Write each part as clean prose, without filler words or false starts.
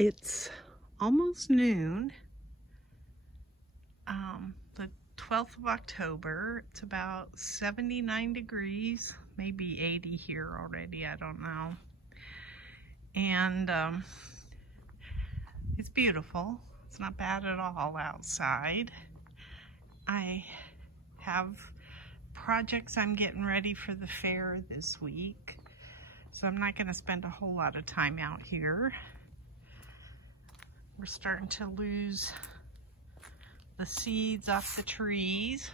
It's almost noon, the 12th of October. It's about 79 degrees, maybe 80 here already, I don't know. And it's beautiful. It's not bad at all outside. I have projects I'm getting ready for the fair this week, so I'm not going to spend a whole lot of time out here. We're starting to lose the seeds off the trees.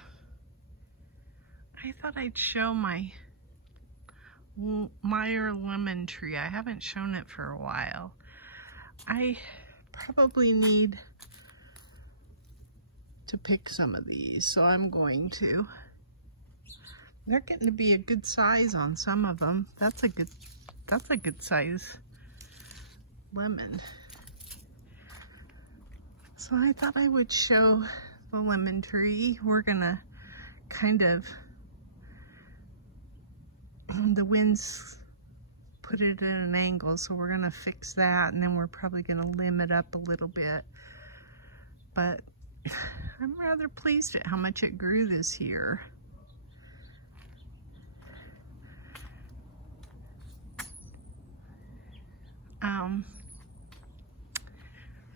I thought I'd show my Meyer lemon tree. I haven't shown it for a while. I probably need to pick some of these, so I'm going to. They're getting to be a good size on some of them. That's a good size lemon. So I thought I would show the lemon tree. We're gonna kind of, the wind's put it at an angle, so we're gonna fix that, and then we're probably gonna limb it up a little bit. But I'm rather pleased at how much it grew this year.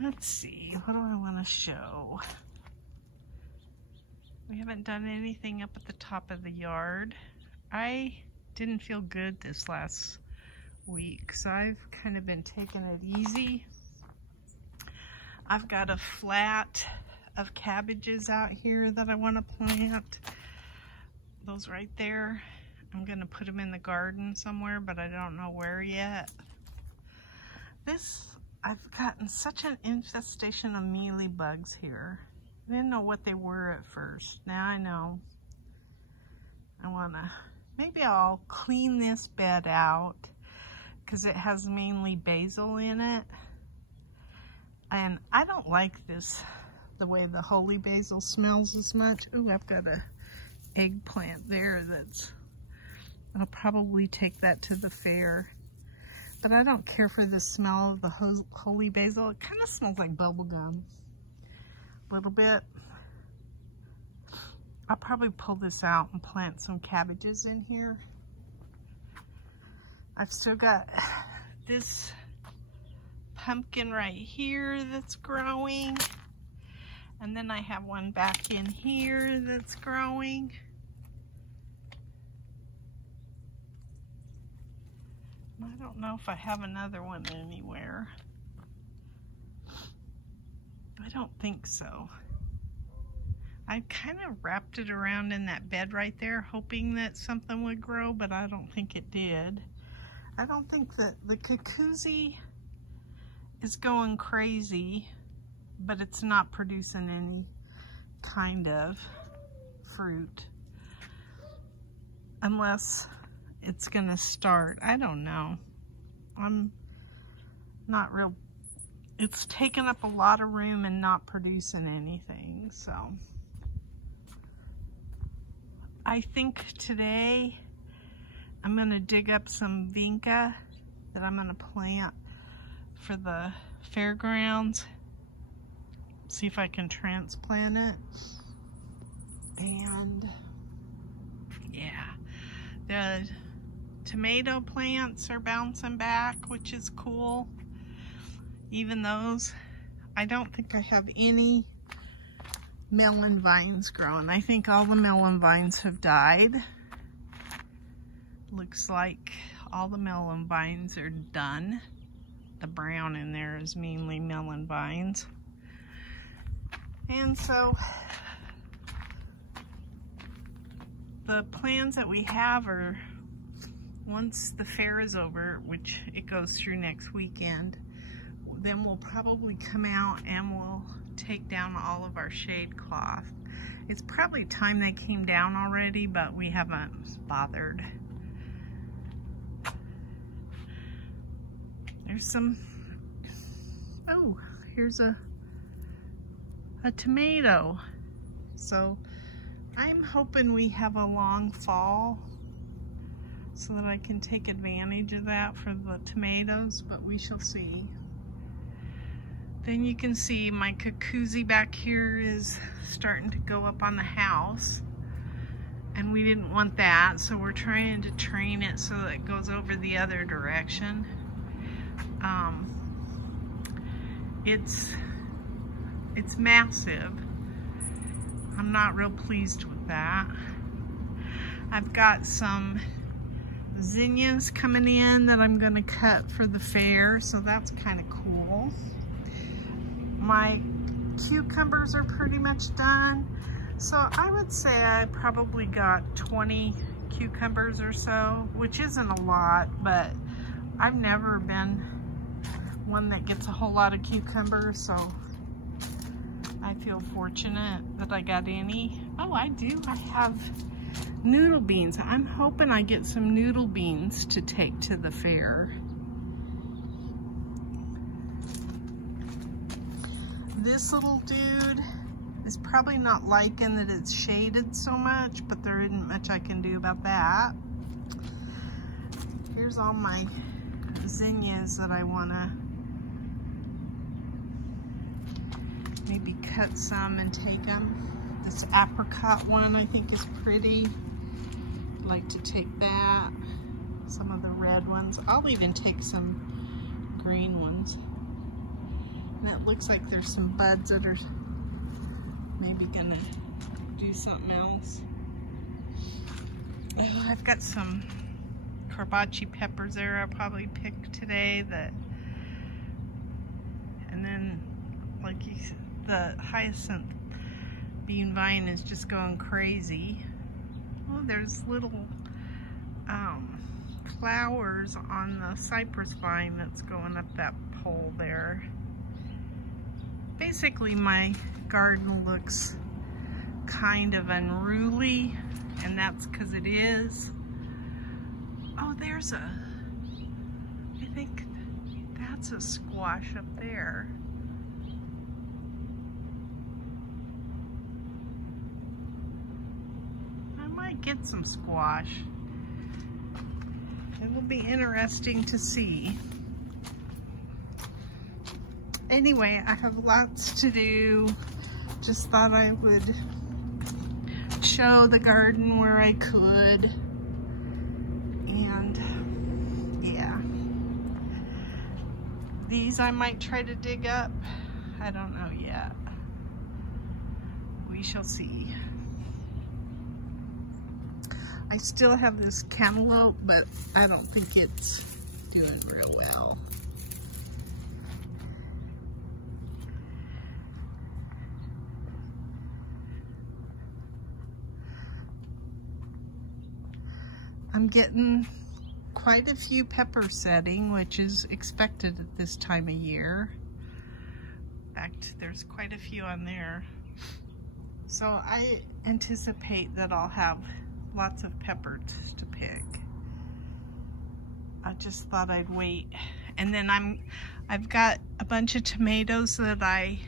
Let's see, what do I want to show? We haven't done anything up at the top of the yard. I didn't feel good this last week, so I've kind of been taking it easy. I've got a flat of cabbages out here that I want to plant. Those right there. I'm going to put them in the garden somewhere, but I don't know where yet. I've gotten such an infestation of mealy bugs here. I didn't know what they were at first. Now I know. Maybe I'll clean this bed out because it has mainly basil in it. And I don't like the way the holy basil smells as much. Ooh, I've got a eggplant there I'll probably take that to the fair. But I don't care for the smell of the holy basil. It kind of smells like bubble gum. A little bit. I'll probably pull this out and plant some cabbages in here. I've still got this pumpkin right here that's growing. And then I have one back in here that's growing. I don't know if I have another one anywhere. I don't think so. I kind of wrapped it around in that bed right there, hoping that something would grow, but I don't think it did. I don't think that the cuckoozy is going crazy, but it's not producing any kind of fruit. Unless it's gonna start. I don't know. I'm not real. It's taken up a lot of room and not producing anything, so. I think today I'm gonna dig up some vinca that I'm gonna plant for the fairgrounds. See if I can transplant it. And yeah, the tomato plants are bouncing back, which is cool. Even those, I don't think I have any melon vines growing. I think all the melon vines have died. Looks like all the melon vines are done. The brown in there is mainly melon vines. And so the plans that we have are, once the fair is over, which it goes through next weekend, then we'll probably come out and we'll take down all of our shade cloth. It's probably time they came down already, but we haven't bothered. There's some, oh, here's a tomato. So I'm hoping we have a long fall so that I can take advantage of that for the tomatoes, but we shall see. Then you can see my jacuzzi back here is starting to go up on the house. And we didn't want that, so we're trying to train it so that it goes over the other direction. It's massive. I'm not real pleased with that. I've got some zinnias coming in that I'm gonna cut for the fair, so that's kind of cool. My cucumbers are pretty much done. So I would say I probably got 20 cucumbers or so, which isn't a lot, but I've never been one that gets a whole lot of cucumbers, so I feel fortunate that I got any. Oh, I do. I have noodle beans. I'm hoping I get some noodle beans to take to the fair. This little dude is probably not liking that it's shaded so much, but there isn't much I can do about that. Here's all my zinnias that I want to maybe cut some and take them. This apricot one I think is pretty. I'd like to take that. Some of the red ones. I'll even take some green ones. And it looks like there's some buds that are maybe gonna do something else. Oh, I've got some carbachi peppers there I'll probably pick today. And then like the hyacinth bean vine is just going crazy. Oh, there's little flowers on the cypress vine that's going up that pole there. Basically, my garden looks kind of unruly, and that's because it is. Oh, there's I think that's a squash up there. I might get some squash. It will be interesting to see. Anyway, I have lots to do. Just thought I would show the garden where I could. And yeah. These I might try to dig up. I don't know yet. We shall see. I still have this cantaloupe, but I don't think it's doing real well. I'm getting quite a few pepper setting, which is expected at this time of year. In fact, there's quite a few on there. So I anticipate that I'll have lots of peppers to pick. I just thought I'd wait. And then I've got a bunch of tomatoes that I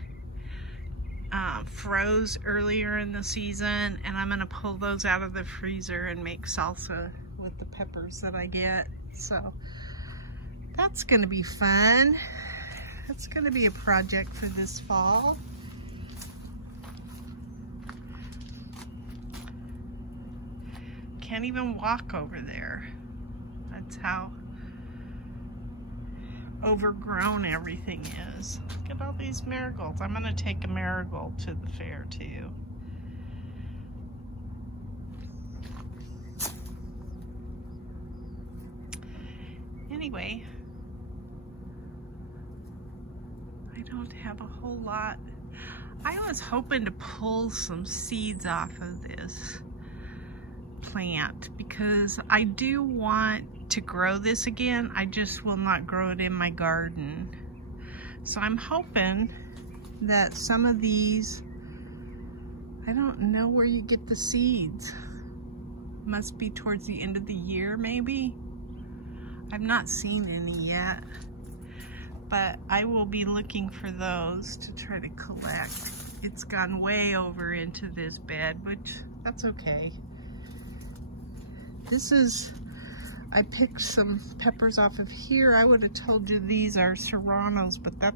froze earlier in the season, and I'm gonna pull those out of the freezer and make salsa with the peppers that I get. So that's gonna be fun. That's gonna be a project for this fall. Can't even walk over there. That's how overgrown everything is. Look at all these marigolds. I'm gonna take a marigold to the fair too. Anyway, I don't have a whole lot. I was hoping to pull some seeds off of this plant because I do want to grow this again. I just will not grow it in my garden. So I'm hoping that some of these, I don't know where you get the seeds. Must be towards the end of the year maybe. I've not seen any yet, but I will be looking for those to try to collect. It's gone way over into this bed, which that's okay. This is, I picked some peppers off of here. I would have told you these are serranos, but that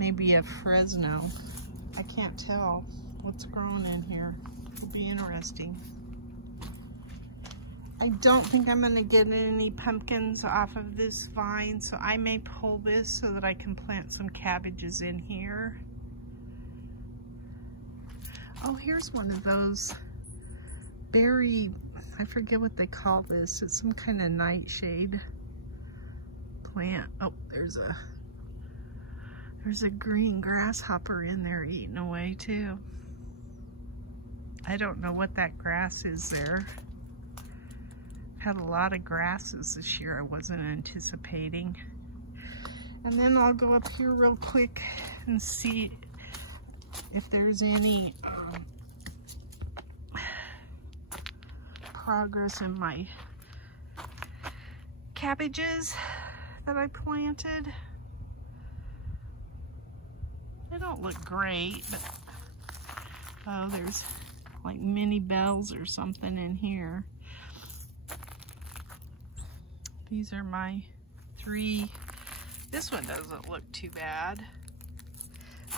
maybe a Fresno. I can't tell what's growing in here. It'll be interesting. I don't think I'm gonna get any pumpkins off of this vine, so I may pull this so that I can plant some cabbages in here. Oh, here's one of those berry, I forget what they call this. It's some kind of nightshade plant. Oh, there's a green grasshopper in there eating away too. I don't know what that grass is there. Had a lot of grasses this year I wasn't anticipating. And then I'll go up here real quick and see if there's any progress in my cabbages that I planted. They don't look great, but oh, there's like mini bells or something in here. These are my 3. This one doesn't look too bad.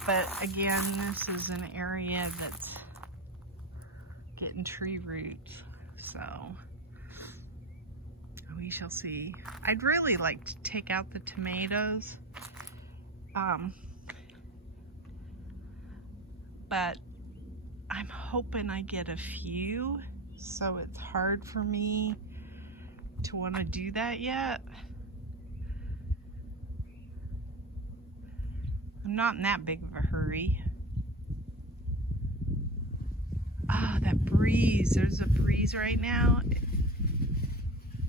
But again, this is an area that's getting tree roots. So we shall see. I'd really like to take out the tomatoes. But I'm hoping I get a few, so it's hard for me to want to do that yet. I'm not in that big of a hurry. Ah, that breeze. There's a breeze right now.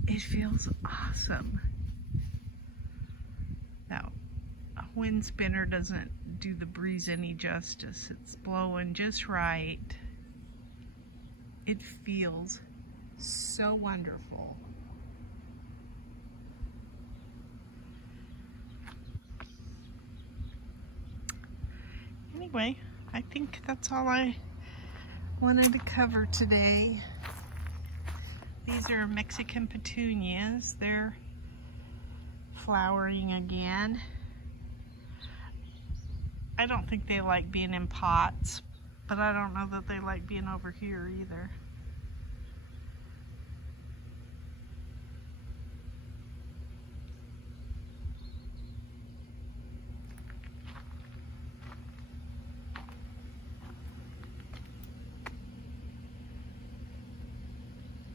It feels awesome. That wind spinner doesn't do the breeze any justice. It's blowing just right. It feels so wonderful. Anyway, I think that's all I wanted to cover today. These are Mexican petunias. They're flowering again. I don't think they like being in pots, but I don't know that they like being over here either.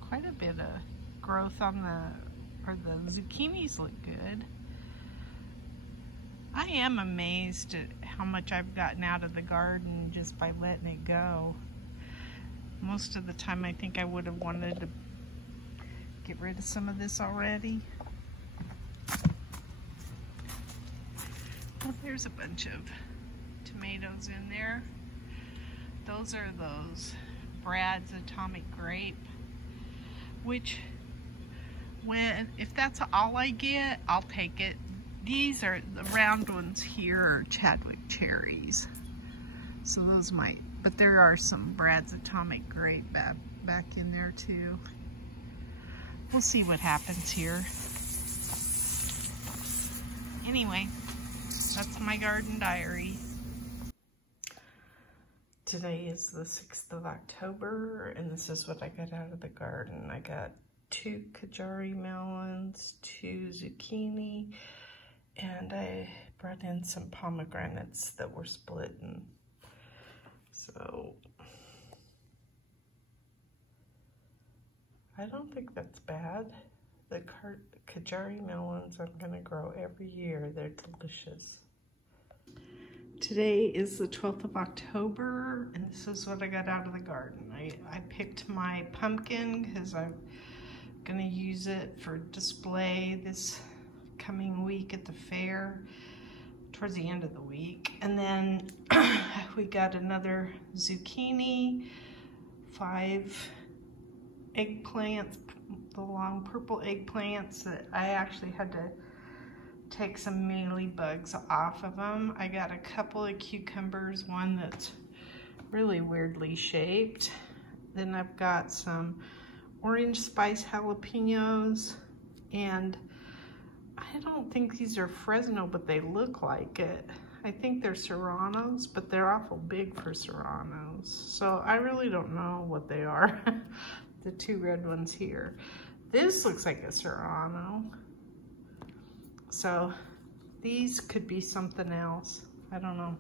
Quite a bit of growth on the zucchinis look good. I am amazed at how much I've gotten out of the garden just by letting it go. Most of the time I think I would have wanted to get rid of some of this already. Well, there's a bunch of tomatoes in there. Those are those Brad's Atomic Grape, which if that's all I get, I'll take it. These are the round ones here are Chadwick cherries. So those might, but there are some Brad's Atomic Grape back in there too. We'll see what happens here. Anyway, that's my garden diary. Today is the 6th of October, and this is what I got out of the garden. I got 2 Kajari melons, 2 zucchini, and I brought in some pomegranates that were splitting. So I don't think that's bad. The Kajari melons I'm gonna grow every year. They're delicious. Today is the 12th of October, and this is what I got out of the garden. I picked my pumpkin because I'm gonna use it for display this coming week at the fair, towards the end of the week. And then we got another zucchini, 5 eggplants, the long purple eggplants that I actually had to take some mealy bugs off of them. I got a couple of cucumbers, one that's really weirdly shaped. Then I've got some orange spice jalapenos, and I don't think these are Fresno, but they look like it. I think they're serranos, but they're awful big for serranos. So I really don't know what they are. The two red ones here. This looks like a serrano. So these could be something else. I don't know.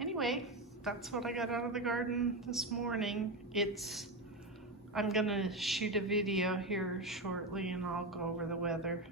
Anyway, that's what I got out of the garden this morning. I'm gonna shoot a video here shortly and I'll go over the weather.